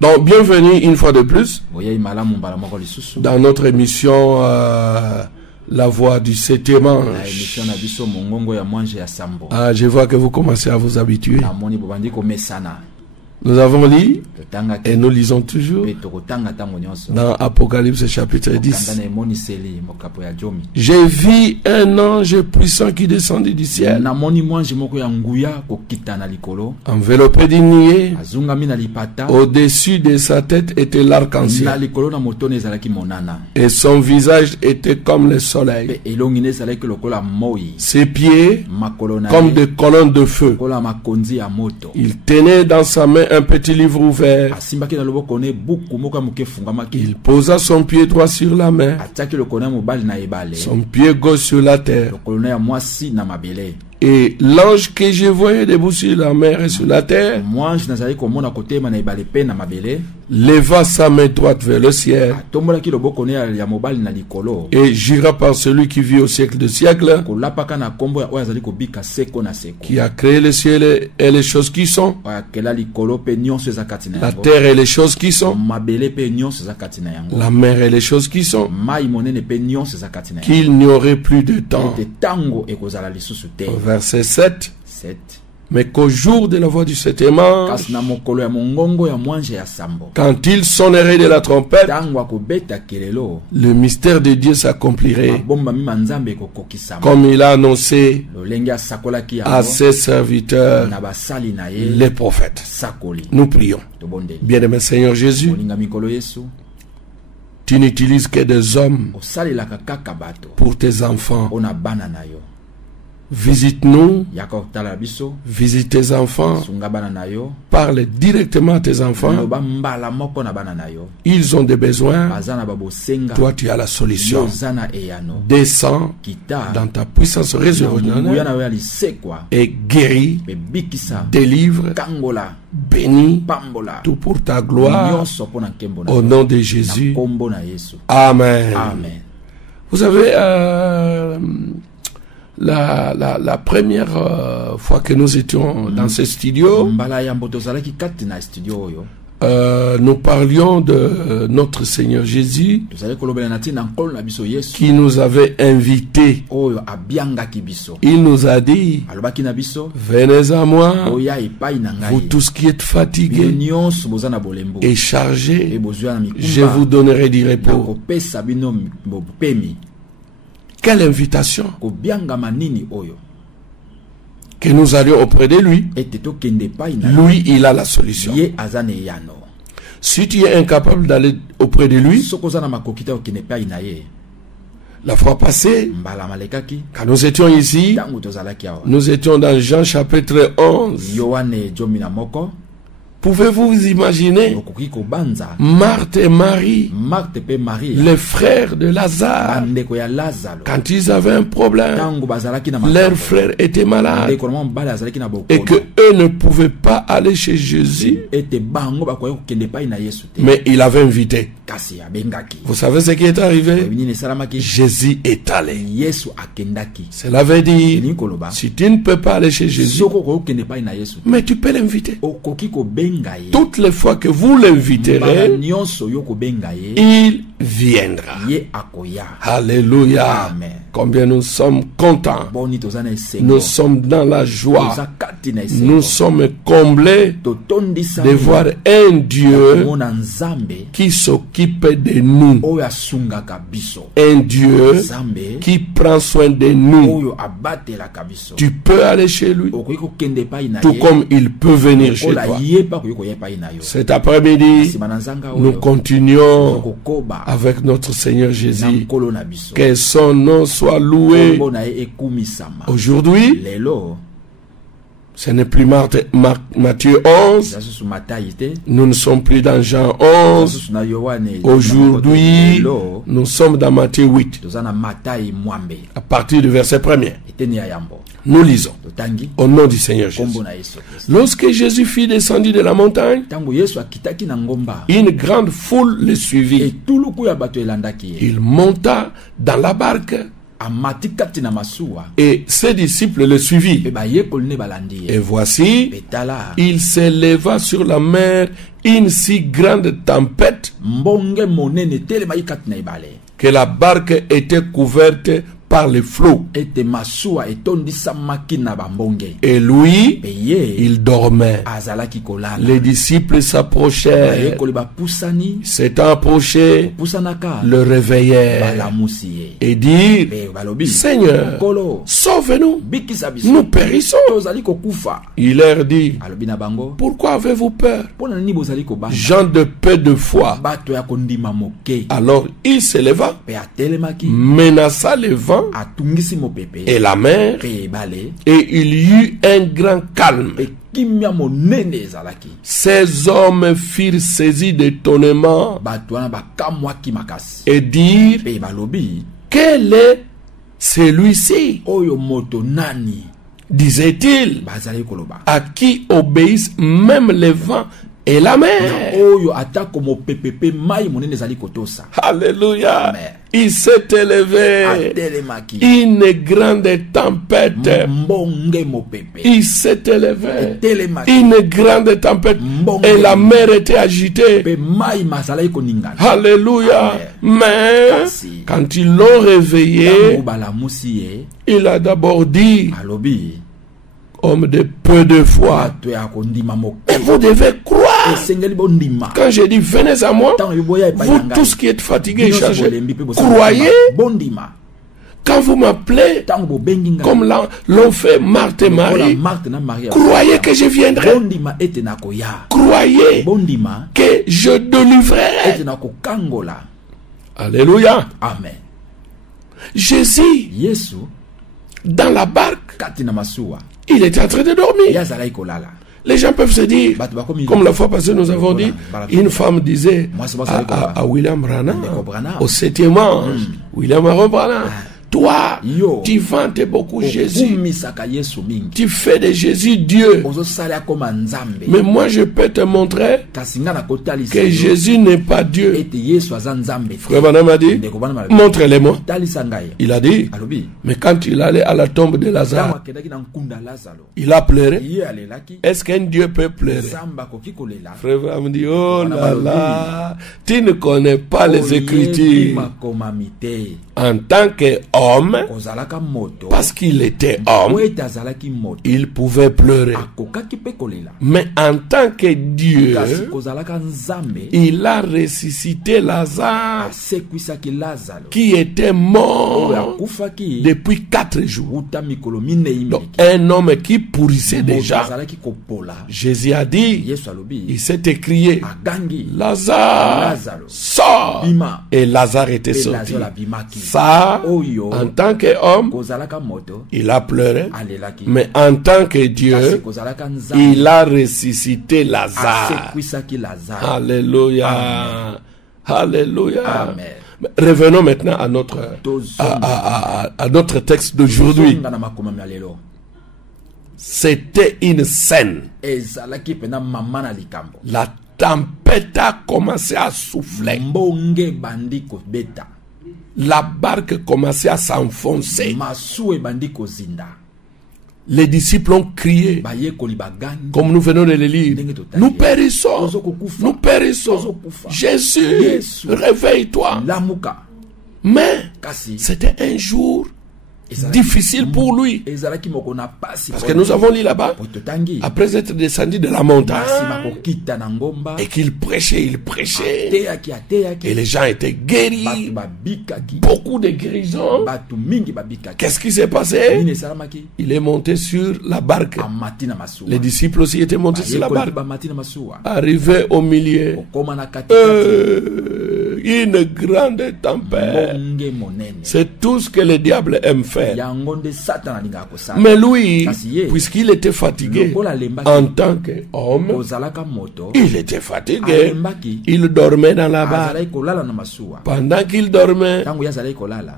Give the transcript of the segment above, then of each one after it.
Donc, bienvenue une fois de plus dans notre émission La Voix du Septième Ange. Je vois que vous commencez à vous habituer. Nous avons lu et nous lisons toujours dans Apocalypse chapitre 10. J'ai vu un ange puissant qui descendit du ciel, enveloppé d'une nuée. Au-dessus de sa tête était l'arc-en-ciel, et son visage était comme le soleil. Ses pieds comme des colonnes de feu. Il tenait dans sa main un petit livre ouvert. Il posa son pied droit sur la mer, son pied gauche sur la terre. Et l'ange que je voyais debout sur la mer et sur la terre leva sa main droite vers le ciel et jura par celui qui vit au siècle de siècle, qui a créé le ciel et les choses qui sont, la terre et les choses qui sont, la mer et les choses qui sont, qu'il n'y aurait plus de temps. Verset 7. Mais qu'au jour de la voix du septième ange, quand il sonnerait de la trompette, le mystère de Dieu s'accomplirait, comme il a annoncé à ses serviteurs, les prophètes. Nous prions. Bien-aimé Seigneur Jésus, tu n'utilises que des hommes pour tes enfants. Visite-nous, visite tes enfants, parle directement à tes enfants. Ils ont des besoins, toi tu as la solution. Descends dans ta puissance résurrectionnelle et guéris, délivre, bénis, tout pour ta gloire, au nom de Jésus. Amen. Vous savez, la première fois que nous étions dans ce studio, nous parlions de notre Seigneur Jésus qui nous avait invités. Il nous a dit: venez à moi, vous tous qui êtes fatigués et chargés, je vous donnerai du repos. Quelle invitation! Que nous allions auprès de lui. Lui, il a la solution. Si tu es incapable d'aller auprès de lui, la fois passée, quand nous étions ici, nous étions dans Jean chapitre 11. Pouvez-vous vous imaginer Marthe et Marie, les frères de Lazare, quand ils avaient un problème, leur frère était malade et que eux ne pouvaient pas aller chez Jésus, mais il avait invité. Vous savez ce qui est arrivé? Jésus est allé. Cela veut dire, si tu ne peux pas aller chez Jésus, mais tu peux l'inviter. Toutes les fois que vous l'inviterez, il viendra. Alléluia. Amen. Combien nous sommes contents. Nous sommes dans la joie. Nous sommes comblés de voir un Dieu qui s'occupe de nous. Un Dieu qui prend soin de nous. Tu peux aller chez lui, tout comme il peut venir chez toi. Cet après-midi, nous continuons avec notre Seigneur Jésus. Que son nom soit loué. Aujourd'hui, ce n'est plus Matthieu 11. Nous ne sommes plus dans Jean 11. Aujourd'hui, nous sommes dans Matthieu 8. À partir du verset 1er. Nous lisons au nom du Seigneur Jésus. Lorsque Jésus fut descendu de la montagne, une grande foule le suivit. Il monta dans la barque Et ses disciples le suivirent. Et voici, il s'éleva sur la mer une si grande tempête que la barque était couverte par les flots. Et lui, il dormait. Les disciples s'approchèrent. S'étant approchés, le réveillèrent et dirent: Seigneur, sauve-nous, nous périssons. Il leur dit: pourquoi avez-vous peur, gens de peu de foi? Alors il s'éleva, menaça le vent et la mer, et il y eut un grand calme. Ces hommes furent saisis d'étonnement et dirent: quel est celui-ci, disait-il, à qui obéissent même les vents et la mer? Alléluia. Il s'est élevé une grande tempête. Il s'est élevé une grande tempête et la mer était agitée. Alléluia. Mais quand ils l'ont réveillé, il a d'abord dit: homme de peu de foi, et vous devez croire. Quand j'ai dit venez à moi, vous tous qui êtes fatigués et chargés, croyez. Quand vous m'appelez, comme l'ont fait Marthe et Marie, croyez que je viendrai. Croyez que je délivrerai. Alléluia. Amen. Jésus, dans la barque, il était en train de dormir. Les gens peuvent se dire, comme la fois passée nous avons dit, une femme disait à William Branham, au 7e ange, William Branham: toi, tu vantes beaucoup Jésus. Tu fais de Jésus Dieu. Mais moi, je peux te montrer que Jésus n'est pas Dieu. Frère Branham a dit: montrez-les-moi. Il a dit: mais quand il allait à la tombe de Lazare, il a pleuré. Est-ce qu'un Dieu peut pleurer? Frère Branham dit: oh là là, tu ne connais pas les Écritures. En tant qu'homme, parce qu'il était homme, il pouvait pleurer. Mais en tant que Dieu, il a ressuscité Lazare, qui était mort depuis 4 jours. Donc, un homme qui pourrissait déjà. Jésus a dit, il s'est écrié: Lazare, sors! Et Lazare était sorti. Ça, en tant qu'homme, il a pleuré, mais en tant que Dieu, il a ressuscité Lazare. Alléluia. Amen. Alléluia. Amen. Revenons maintenant à notre texte d'aujourd'hui. C'était une scène. La tempête a commencé à souffler. La barque commençait à s'enfoncer. Les disciples ont crié, comme nous venons de le lire: nous périssons, nous périssons. Jésus, réveille-toi. Mais c'était un jour difficile pour lui, parce que nous avons lu là-bas, après être descendu de la montagne et qu'il prêchait, et les gens étaient guéris, beaucoup de guérisons. Qu'est-ce qui s'est passé? Il est monté sur la barque. Les disciples aussi étaient montés sur la barque. Arrivé au milieu, une grande tempête. C'est tout ce que le diable aime faire. Mais lui, puisqu'il était fatigué en tant qu'homme, il était fatigué. Il dormait dans la barque. Pendant qu'il dormait,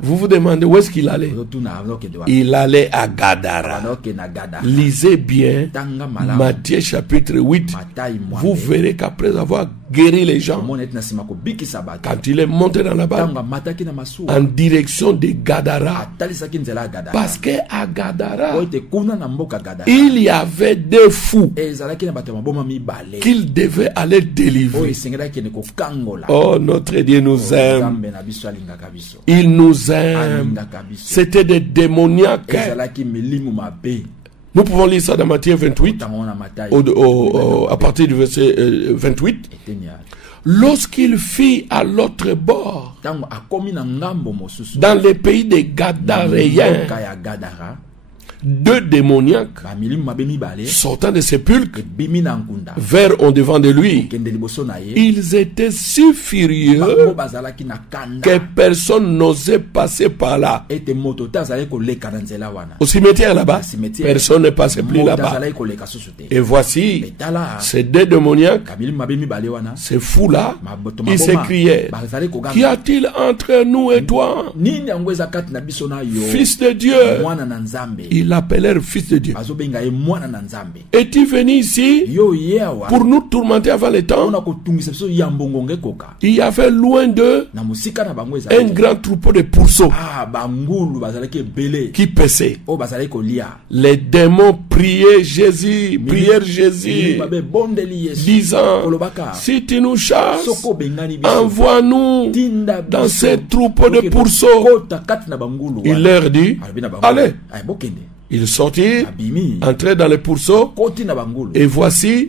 vous vous demandez où est-ce qu'il allait? Il allait à Gadara. Lisez bien Matthieu chapitre 8. Vous verrez qu'après avoir guéri les gens. Quand il est monté dans la barque en direction de Gadara, parce qu'à Gadara, il y avait des fous qu'il devait aller délivrer. Oh, notre Dieu nous aime. Il nous aime. C'était des démoniaques. Nous pouvons lire ça dans Matthieu 28, à partir du verset 28. Lorsqu'il fit à l'autre bord, dans les pays des Gadaréens, deux démoniaques sortant des sépulcres vinrent en devant de lui. Ils étaient si furieux que personne n'osait passer par là. Au cimetière là-bas, personne ne passait plus là-bas. Et voici, ces deux démoniaques, ces fous-là, ils s'écriaient: qu'y a-t-il entre nous et toi, Fils de Dieu? Ils l'appelèrent Fils de Dieu. Es-tu venu ici pour nous tourmenter avant le temps? Il y avait loin d'eux un grand troupeau de pourceaux qui paissaient. Les démons prièrent Jésus, disant: si tu nous chasses, envoie-nous dans ces troupeaux de pourceaux. Il leur dit: allez. Ils sortirent, entrèrent dans les pourceaux, et voici,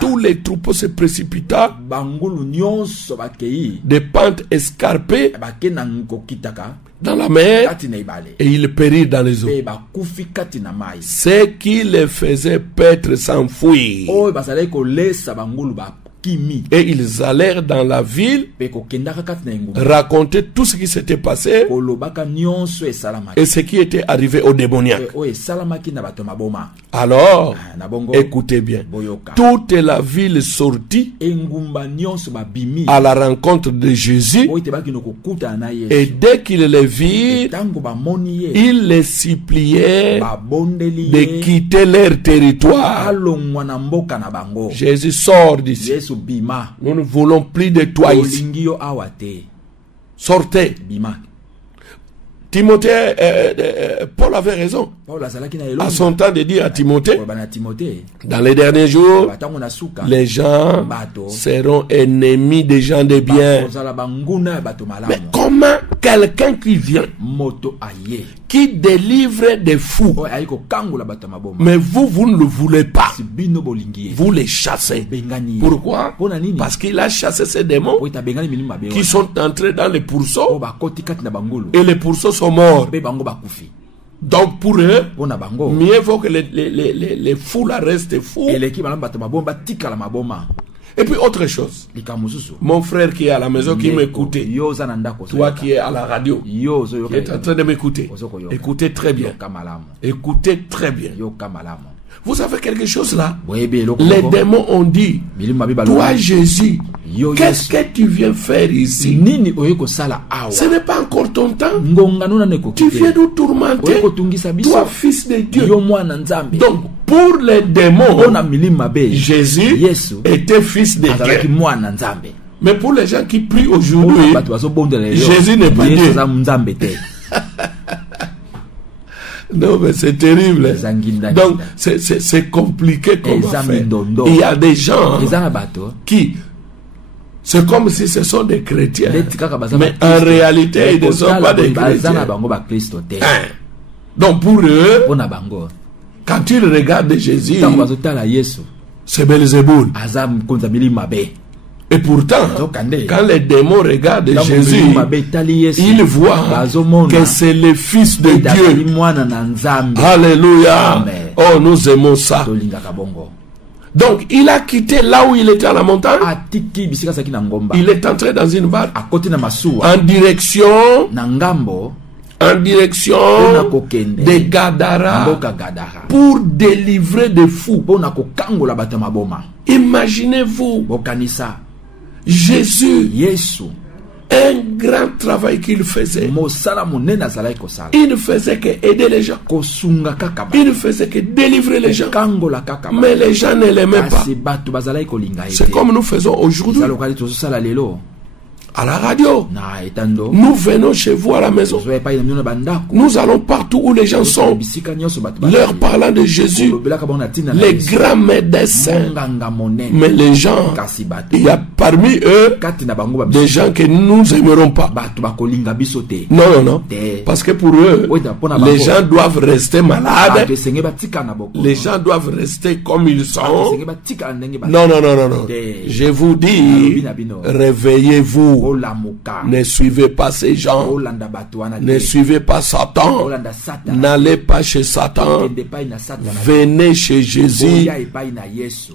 tous les troupeaux se précipita des pentes escarpées dans la mer, et ils périrent dans les eaux. Ce qui les faisait paître s'enfuir. Et ils allèrent dans la ville raconter tout ce qui s'était passé et ce qui était arrivé aux démoniaques. Alors, écoutez bien, toute la ville sortit à la rencontre de Jésus, et dès qu'ils les virent, ils les suppliaient de quitter leur territoire. Jésus sort d'ici. Nous ne voulons plus de toi ici. Sortez. Timothée, Paul avait raison à son temps de dire à Timothée: dans les derniers jours, les gens seront ennemis des gens de bien. Mais comment quelqu'un qui vient, qui délivre des fous, mais vous ne le voulez pas, vous les chassez? Pourquoi? Parce qu'il a chassé ces démons qui sont entrés dans les pourceaux, et les pourceaux sont morts. Donc pour eux, mieux vaut que les fous là restent fous. Et puis autre chose, mon frère qui est à la maison, qui m'écoutait, toi qui es à la radio, qui est en train de m'écouter, écoutez très bien. Écoutez très bien. Vous savez quelque chose là? Les démons ont dit: toi Jésus, qu'est-ce que tu viens faire ici? Ce n'est pas encore ton temps. Tu viens nous tourmenter, toi Fils de Dieu. Donc pour les démons, Jésus était Fils de Dieu. Mais pour les gens qui prient aujourd'hui, Jésus n'est pas Dieu. Non, mais c'est terrible. Donc, c'est compliqué comme affaire. Il y a des gens qui, c'est comme si ce sont des chrétiens, mais en réalité, ils ne sont pas des chrétiens. Donc, pour eux, quand ils regardent Jésus, c'est Belzéboul. Et pourtant, quand les démons regardent Jésus, ils voient que c'est le Fils de Dieu. Alléluia. Oh, nous aimons ça. Donc, il a quitté là où il était à la montagne. Il est entré dans une barque en direction de Gadara pour délivrer des fous. Imaginez-vous, Jésus Un grand travail qu'il faisait. Il ne faisait que aider les gens. Il ne faisait que délivrer les gens. Mais les gens ne l'aimaient pas. C'est comme nous faisons aujourd'hui. À la radio, nous venons chez vous à la maison. Nous allons partout où les gens sont, leur parlant de Jésus, les grands médecins. Mais les gens, il y a parmi eux des gens que nous n'aimerons pas. Non. Parce que pour eux, les gens doivent rester malades. Les gens doivent rester comme ils sont. Non. Je vous dis, réveillez-vous. Ne suivez pas ces gens. Ne suivez pas Satan. N'allez pas chez Satan. Venez chez Jésus.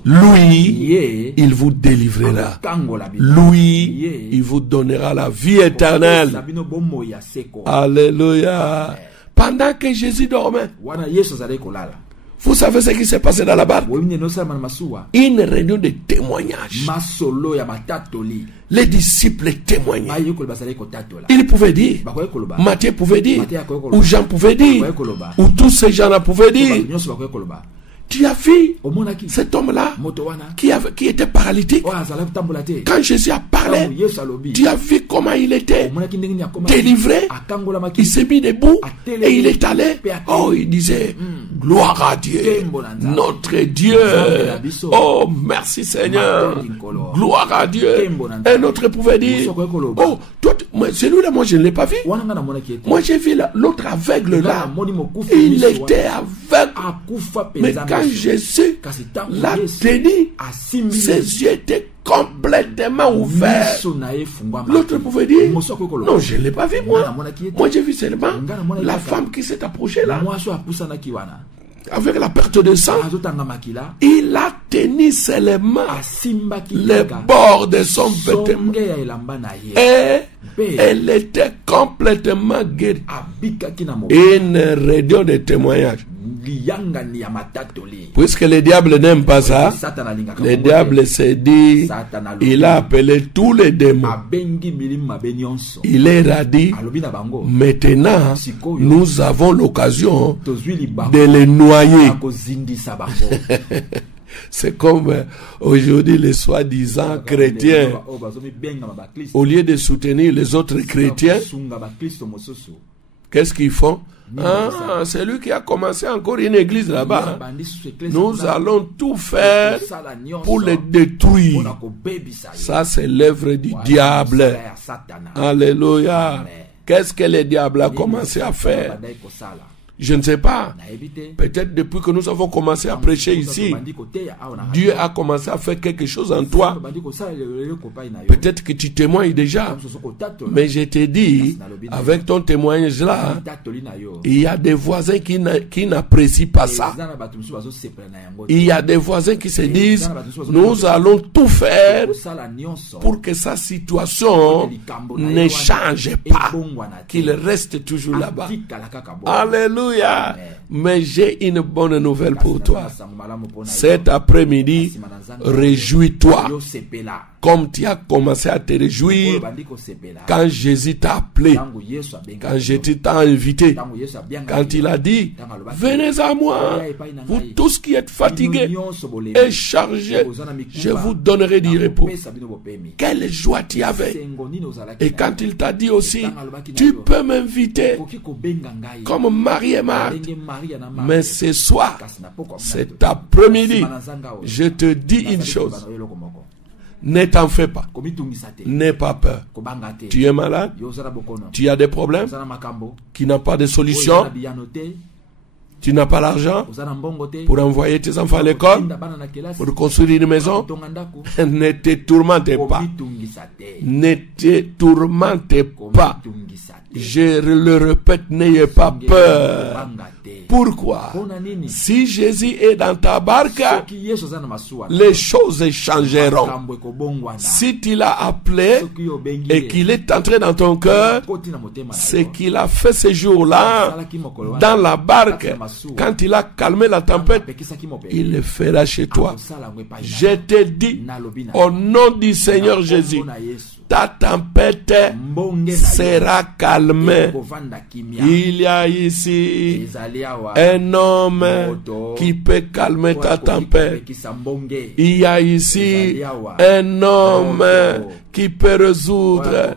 Lui, il vous délivrera. Lui, il vous donnera la vie éternelle. Alléluia. Pendant que Jésus dormait, vous savez ce qui s'est passé dans la barque? Une réunion de témoignages. Les disciples témoignaient. Ils pouvaient dire, Matthieu pouvait dire, ou Jean pouvait dire, ou tous ces gens-là pouvaient dire. Tu as vu cet homme-là qui était paralytique. Quand Jésus a parlé, tu as vu comment il était délivré. Il s'est mis debout et il est allé. Oh, il disait, gloire à Dieu, notre Dieu. Oh, merci Seigneur. Gloire à Dieu. Un autre pouvait dire, oh, toi, celui-là, moi je ne l'ai pas vu. Moi j'ai vu l'autre aveugle là. Il était aveugle. Mais quand Jésus l'a tenu, ses yeux étaient complètement ouverts. L'autre pouvait dire, non, je ne l'ai pas vu moi. Moi j'ai vu seulement la femme qui s'est approchée là. Avec la perte de sang, il a tenu seulement les bords de son vêtement. Et elle était complètement guérie. Une réunion de témoignages. Puisque le diable n'aime pas ça, le diable s'est dit, il a appelé tous les démons. Il leur a dit, maintenant, nous avons l'occasion de les noyer. C'est comme aujourd'hui les soi-disant chrétiens, au lieu de soutenir les autres chrétiens, qu'est-ce qu'ils font? Ah, c'est lui qui a commencé encore une église là-bas. Nous allons tout faire pour les détruire. Ça, c'est l'œuvre du diable. Alléluia. Qu'est-ce que le diable a commencé à faire? Je ne sais pas. Peut-être depuis que nous avons commencé à prêcher ici, Dieu a commencé à faire quelque chose en toi. Peut-être que tu témoignes déjà. Mais je te dis, avec ton témoignage là, il y a des voisins qui n'apprécient pas ça. Il y a des voisins qui se disent, nous allons tout faire pour que sa situation ne change pas, qu'il reste toujours là-bas. Alléluia. Mais j'ai une bonne nouvelle pour toi. Cet après-midi, réjouis-toi. Comme tu as commencé à te réjouir quand Jésus t'a appelé, quand Jésus t'a invité, quand il a dit, venez à moi, vous tous qui êtes fatigués et chargés, je vous donnerai du repos. Quelle joie tu avais. Et quand il t'a dit aussi, tu peux m'inviter comme Marie et Marthe. Mais ce soir, cet après-midi, je te dis une chose. Ne t'en fais pas. N'aie pas peur. Tu es malade. Tu as des problèmes qui n'ont pas de solution. Tu n'as pas l'argent pour envoyer tes enfants à l'école, pour construire une maison. Ne te tourmente pas. Ne te tourmente pas. Je le répète, n'ayez pas peur. Pourquoi? Si Jésus est dans ta barque, les choses changeront. Si tu l'as appelé et qu'il est entré dans ton cœur, ce qu'il a fait ce jour-là dans la barque, quand il a calmé la tempête, il le fera chez toi. Je te dis, au nom du Seigneur Jésus, ta tempête sera calmée. Il y a ici un homme qui peut calmer ta tempête. Il y a ici un homme qui peut résoudre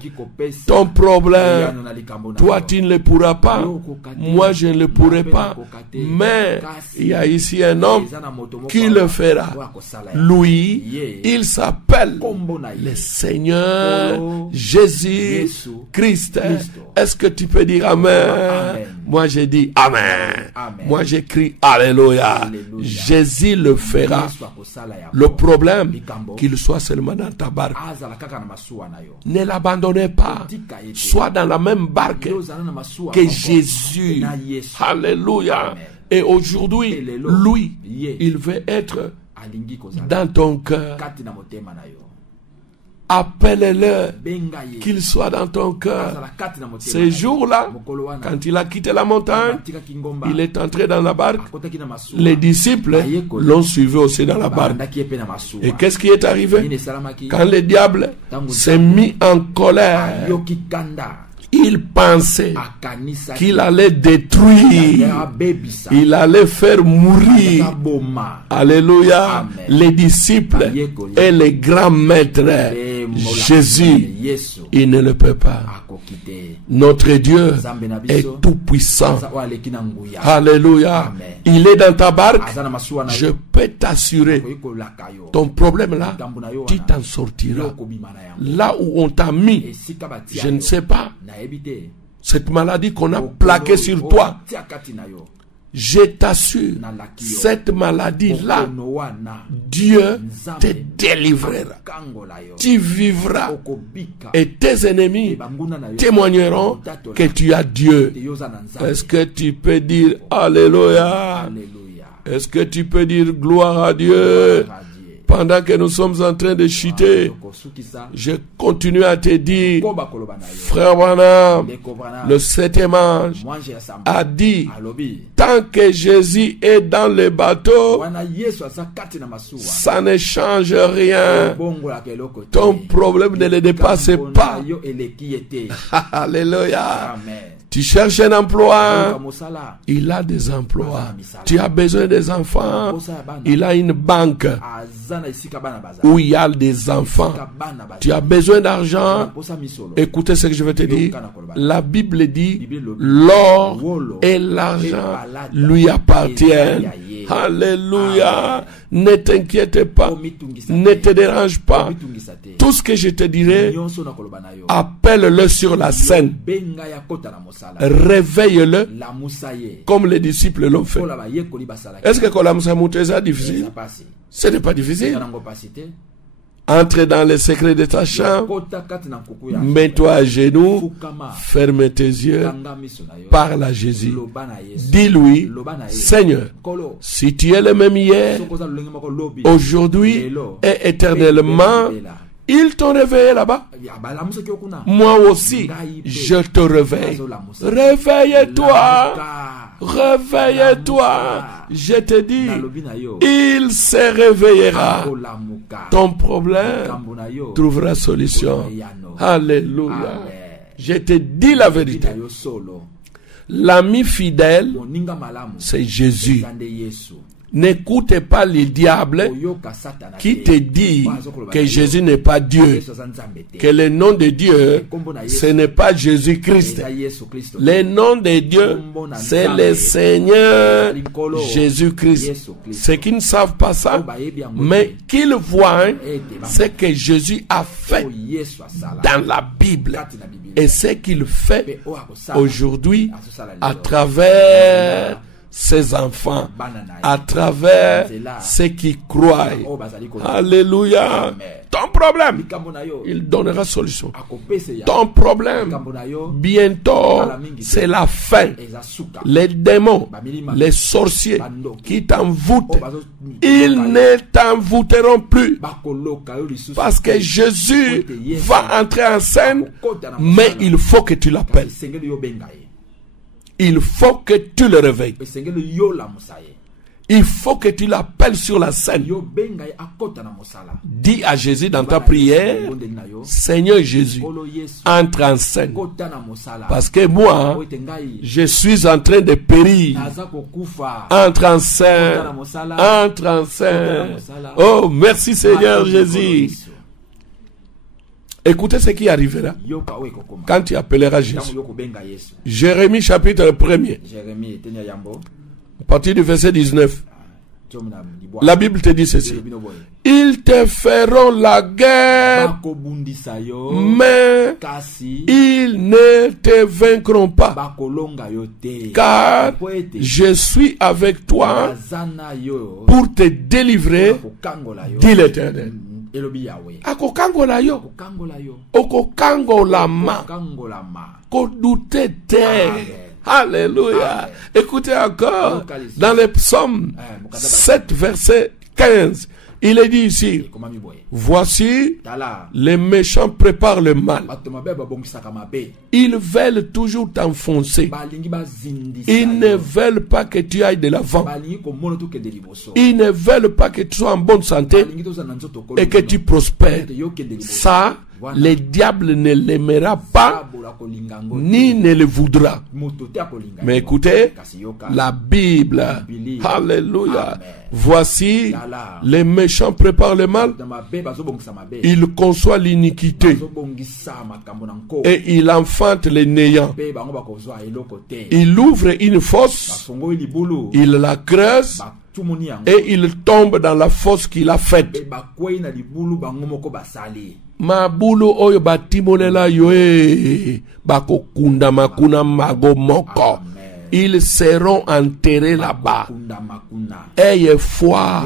ton problème. Toi, tu ne le pourras pas. Moi, je ne le pourrai pas. Mais il y a ici un homme qui le fera. Lui, il s'appelle le Seigneur Jésus-Christ. Est-ce que tu peux dire Amen? Moi, je dis Amen. Moi, j'écris Alléluia. Jésus le fera. Le problème, qu'il soit seulement dans ta barque. Ne l'abandonnez pas. Sois dans la même barque que Jésus. Alléluia. Et aujourd'hui, lui, il veut être dans ton cœur. Appelle-le, qu'il soit dans ton cœur. Ces jours-là, quand il a quitté la montagne, il est entré dans la barque. Les disciples l'ont suivi aussi dans la barque. Et qu'est-ce qui est arrivé? Quand le diable s'est mis en colère, il pensait qu'il allait détruire, il allait faire mourir. Alléluia. Les disciples et les grands maîtres, Jésus, il ne le peut pas. Notre Dieu est tout puissant. Alléluia. Il est dans ta barque. Je peux t'assurer, ton problème là, tu t'en sortiras. Là où on t'a mis, je ne sais pas, cette maladie qu'on a plaquée sur toi, je t'assure, cette maladie-là, Dieu te délivrera. Tu vivras et tes ennemis témoigneront que tu as Dieu. Est-ce que tu peux dire Alléluia? Est-ce que tu peux dire gloire à Dieu? Pendant que nous sommes en train de chuter, je continue à te dire, frère Branham, le 7e ange a dit, tant que Jésus est dans le bateau, ça ne change rien. Ton problème ne le dépasse pas. Alléluia. Tu cherches un emploi, il a des emplois. Tu as besoin des enfants, il a une banque où il y a des enfants. Tu as besoin d'argent. Écoutez ce que je vais te dire. La Bible dit, l'or et l'argent lui appartiennent. Alléluia. Ne t'inquiète pas, ne te dérange pas. Tout ce que je te dirai, appelle-le sur la scène. Réveille-le comme les disciples l'ont fait. Est-ce que Kolamusa Mouteza est difficile? Ce n'est pas difficile. Entre dans les secrets de ta chambre, mets-toi à genoux, ferme tes yeux, parle à Jésus. Dis-lui, Seigneur, si tu es le même hier, aujourd'hui et éternellement, ils t'ont réveillé là-bas. Moi aussi, je te réveille. Réveille-toi. Réveille-toi. Je te dis, il se réveillera. Ton problème trouvera solution. Alléluia. Je te dis la vérité. L'ami fidèle, c'est Jésus. N'écoutez pas les diables qui te disent que Jésus n'est pas Dieu, que le nom de Dieu, ce n'est pas Jésus-Christ. Le nom de Dieu, c'est le Seigneur Jésus-Christ. Ceux qui ne savent pas ça, mais qu'ils voient ce que Jésus a fait dans la Bible et ce qu'il fait aujourd'hui à travers ses enfants, à travers ceux qui croient. Alléluia. Ton problème, il donnera solution. Ton problème, bientôt, c'est la fin. Les démons, les sorciers qui t'envoûtent, ils ne t'envoûteront plus. Parce que Jésus va entrer en scène, mais il faut que tu l'appelles. Il faut que tu le réveilles. il faut que tu l'appelles sur la scène. Dis à Jésus dans ta prière, Seigneur Jésus, entre en scène. Parce que moi, je suis en train de périr. Entre en scène. Entre en scène. Oh, merci Seigneur Jésus. Écoutez ce qui arrivera quand tu appelleras Jésus. Jérémie chapitre 1er. À partir du verset 19. La Bible te dit ceci. Ils te feront la guerre, mais ils ne te vaincront pas. Car je suis avec toi pour te délivrer, dit l'Éternel. Akokangola yo, okokangola ma, kodute te. Alléluia. Écoutez encore, dans le psaume 7, verset 15, il est dit ici, voici, les méchants préparent le mal. Ils veulent toujours t'enfoncer. Ils ne veulent pas que tu ailles de l'avant. Ils ne veulent pas que tu sois en bonne santé et que tu prospères. Ça, le diable ne l'aimera pas, ni ne le voudra. Mais écoutez, la Bible, alléluia, voici, les méchants préparent le mal, ils conçoivent l'iniquité, et ils enfantent les néants. Il ouvre une fosse, il la creuse, et il tombe dans la fosse qu'il a faite. Mabulu oyo batimolela yoe bakokunda makuna mago moko. Ils seront enterrés là-bas. Ayez foi.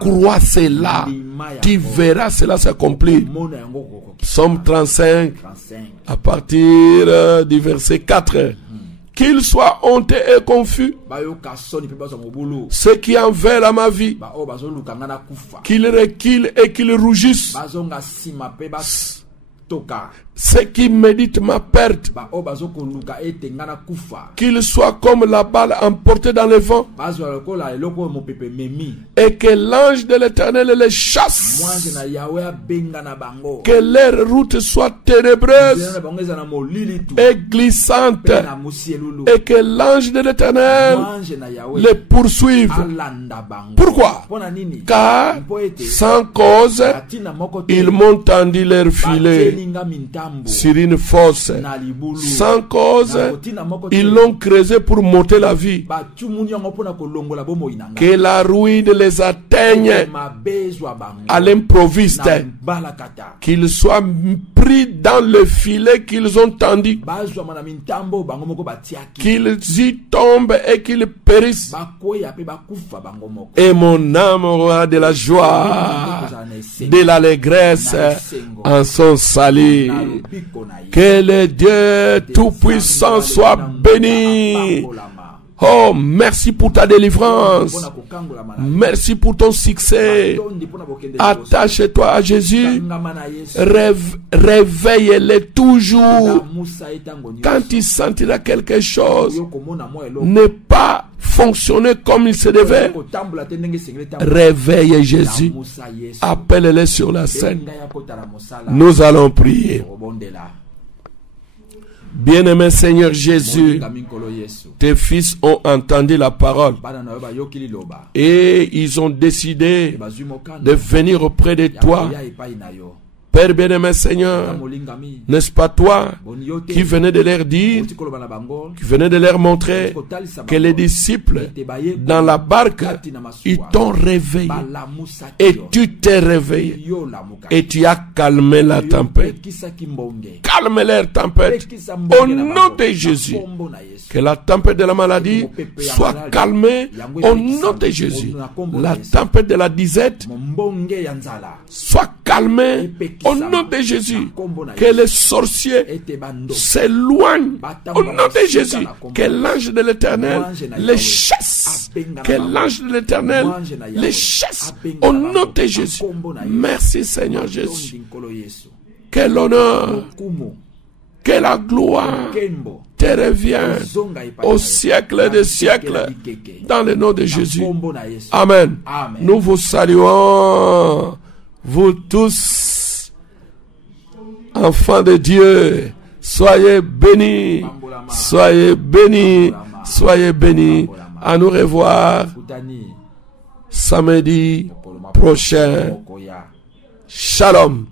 Crois cela. Tu verras cela s'accomplir. Psaume 35 à partir du verset 4. Qu'ils soient honteux et confus, ceux qui en veulent à ma vie, qu'ils reculent et qu'ils rougissent, ceux qui méditent ma perte, qu'ils soient comme la balle emportée dans le vent, et que l'ange de l'Éternel les chasse, que leur route soit ténébreuse et glissante, et que l'ange de l'Éternel les poursuive. Pourquoi? Car sans cause ils m'ont tendu leur filet sur une fosse. Sans cause, ils l'ont creusé pour m'ôter la vie. Que la ruine les atteigne à l'improviste. Qu'ils soient pris dans le filet qu'ils ont tendu. Qu'ils y tombent et qu'ils périssent. Et mon âme aura de la joie, de l'allégresse en son salut. Que le Dieu Tout-Puissant soit béni. Oh, merci pour ta délivrance. Merci pour ton succès. Attache-toi à Jésus. Réveille-le toujours. Quand il sentira quelque chose ne pas fonctionner comme il se devait, réveille Jésus. Appelle-le sur la scène. Nous allons prier. Bien-aimé Seigneur Jésus, tes fils ont entendu la parole et ils ont décidé de venir auprès de toi. Père bien-aimé Seigneur, n'est-ce pas toi qui venais de leur dire, qui venais de leur montrer que les disciples dans la barque, ils t'ont réveillé et tu t'es réveillé et tu as calmé la tempête. Calme leur tempête au nom de Jésus. Que la tempête de la maladie soit calmée au nom de Jésus. La tempête de la disette soit calmée au nom de Jésus. Que les sorciers s'éloignent au nom de Jésus. Que l'ange de l'Éternel les chasse. Que l'ange de l'Éternel les chasse au nom de Jésus. Merci Seigneur Jésus. Que l'honneur, Que la gloire te revient au siècle des siècles, dans le nom de Jésus. Amen. Nous vous saluons, vous tous, enfants de Dieu. Soyez bénis, soyez bénis, soyez bénis. À nous revoir samedi prochain. Shalom.